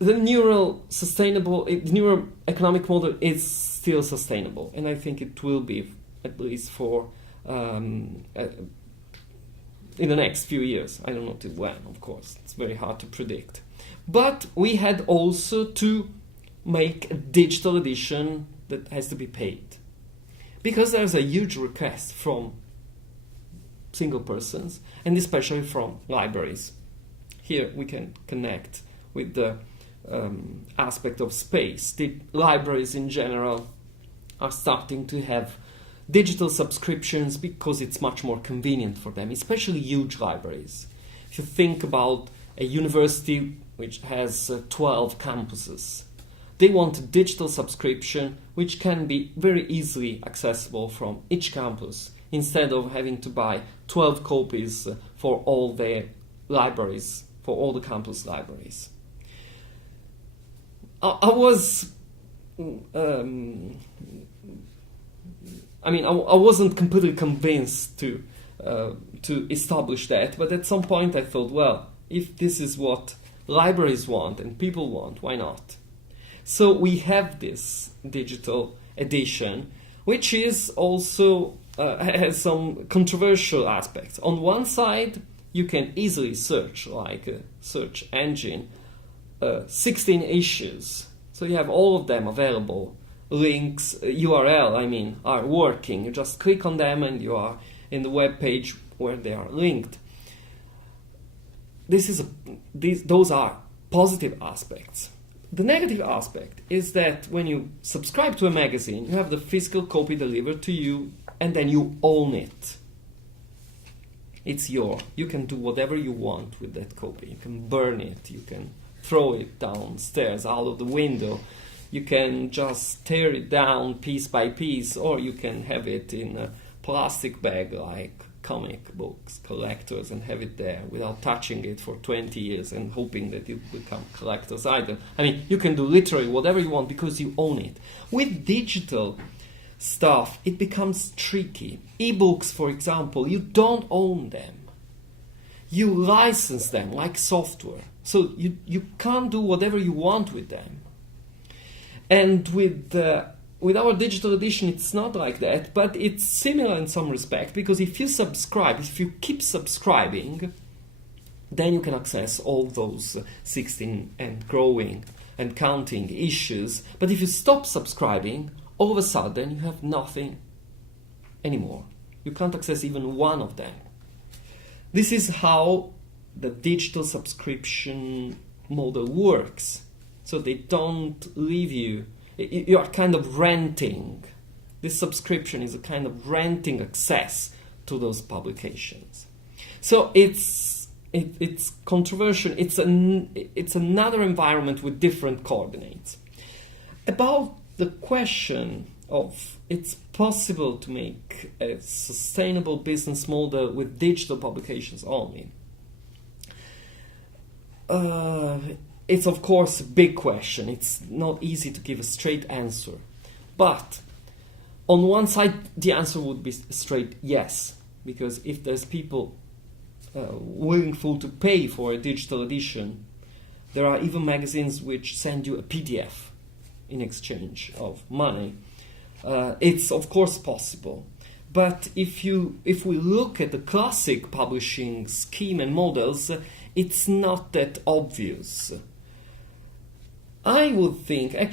the neural economic model is still sustainable, and I think it will be, at least for in the next few years. I don't know till when, of course. It's very hard to predict. But we had also to make a digital edition that has to be paid, because there's a huge request from single persons, and especially from libraries. Here we can connect with the aspect of space. The libraries in general are starting to have digital subscriptions because it's much more convenient for them, especially huge libraries. If you think about a university which has 12 campuses, they want a digital subscription which can be very easily accessible from each campus, instead of having to buy 12 copies for all their libraries, for all the campus libraries. I wasn't completely convinced to establish that, but at some point I thought, well, if this is what libraries want and people want, why not? So we have this digital edition, which is also has some controversial aspects. On one side, you can easily search, like a search engine, 16 issues. So you have all of them available. Links, URL, are working. You just click on them and you are in the web page where they are linked. Those are positive aspects. The negative aspect is that when you subscribe to a magazine, you have the physical copy delivered to you, and then you own it. It's yours. You can do whatever you want with that copy. You can burn it. You can throw it downstairs, out of the window. You can just tear it down piece by piece, or you can have it in a plastic bag like comic books collectors and have it there without touching it for 20 years and hoping that you become collector's item. You can do literally whatever you want because you own it. With digital stuff, it becomes tricky. E-books, for example, you don't own them. You license them like software. So you can't do whatever you want with them. And with our digital edition, it's not like that, but it's similar in some respect, because if you keep subscribing, then you can access all those 16 and growing and counting issues. But if you stop subscribing, all of a sudden you have nothing anymore. You can't access even one of them. This is how the digital subscription model works. So they don't leave you. You are kind of renting. This subscription is a kind of renting access to those publications. So it's controversial. It's another environment with different coordinates. About the question of it's possible to make a sustainable business model with digital publications only. It's of course a big question. It's not easy to give a straight answer. But on one side, the answer would be straight yes. Because if there's people willing to pay for a digital edition, there are even magazines which send you a PDF in exchange of money. It's of course possible. But if we look at the classic publishing scheme and models, it's not that obvious. I would think, I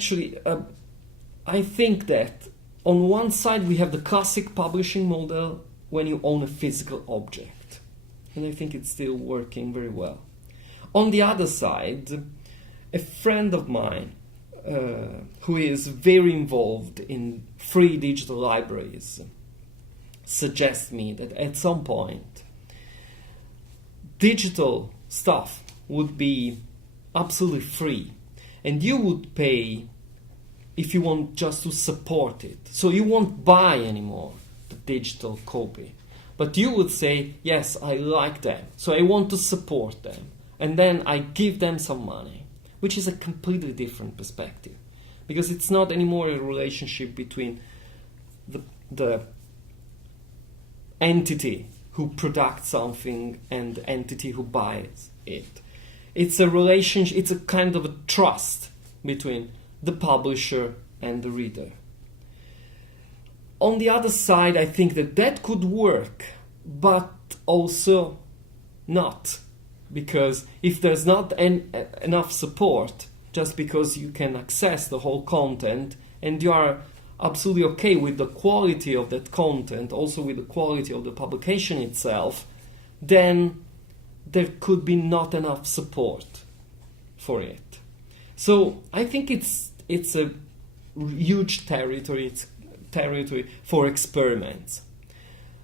think that on one side we have the classic publishing model when you own a physical object. And I think it's still working very well. On the other side, a friend of mine who is very involved in free digital libraries suggests me that at some point digital stuff would be absolutely free, and you would pay if you want just to support it. So you won't buy anymore the digital copy, but you would say, yes, I like them, so I want to support them, and then I give them some money, which is a completely different perspective, because it's not anymore a relationship between the entity who products something and the entity who buys it. It's a relationship, it's a kind of a trust between the publisher and the reader. On the other side, I think that could work, but also not. Because if there's not enough support, just because you can access the whole content and you are absolutely okay with the quality of that content, also with the quality of the publication itself, then there could be not enough support for it. So I think it's a huge territory. It's territory for experiments.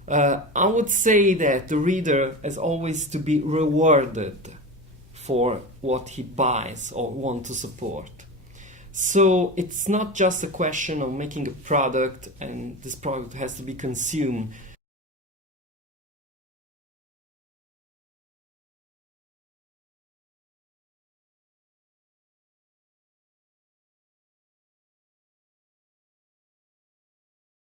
I would say that the reader has always to be rewarded for what he buys or wants to support. So it's not just a question of making a product and this product has to be consumed.